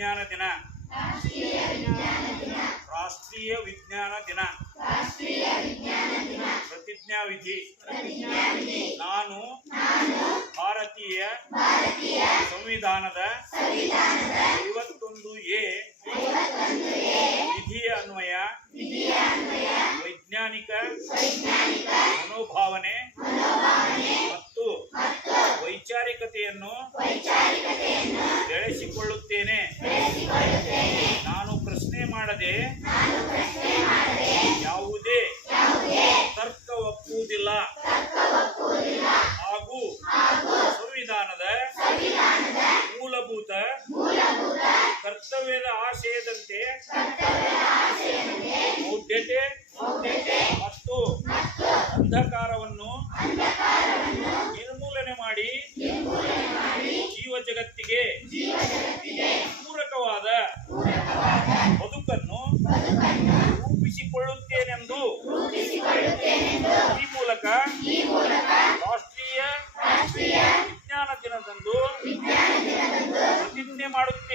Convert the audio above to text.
ವಿಜ್ಞಾನ ದಿನ ರಾಷ್ಟ್ರೀಯ ವಿಜ್ಞಾನ ದಿನ ಪ್ರತಿಜ್ಞಾ ವಿಧಿ. ನಾನು ಭಾರತೀಯ ಸಂವಿಧಾನದ 51A ವಿಧಿಯ ಅನ್ವಯ ವೈಜ್ಞಾನಿಕ ಮನೋಭಾವನೆ ಮತ್ತು ವೈಚಾರಿಕತೆಯನ್ನು ಬೆಳೆಸಿಕೊಳ್ಳುತ್ತೇನೆ. ನಾನು ಪ್ರಶ್ನೆ ಮಾಡದೆ ಯಾವುದೇ ತರ್ಕ ಒಪ್ಪುವುದಿಲ್ಲ ಹಾಗೂ ಸಂವಿಧಾನದ ಮೂಲಭೂತ ಕರ್ತವ್ಯದ ಆಶಯದಂತೆ ಮೌಢ್ಯತೆ ಮತ್ತು ಅಂಧಕಾರವನ್ನು ನಿರ್ಮೂಲನೆ ಮಾಡಿ ಜೀವ ಜಗತ್ತಿಗೆ ಪೂರಕವಾದ ಬದುಕನ್ನು ರೂಪಿಸಿಕೊಳ್ಳುತ್ತೇನೆಂದು ಈ ಮೂಲಕ ರಾಷ್ಟ್ರೀಯ ವಿಜ್ಞಾನ ದಿನದಂದು ಪ್ರತಿಜ್ಞೆ ಮಾಡುತ್ತೇನೆ.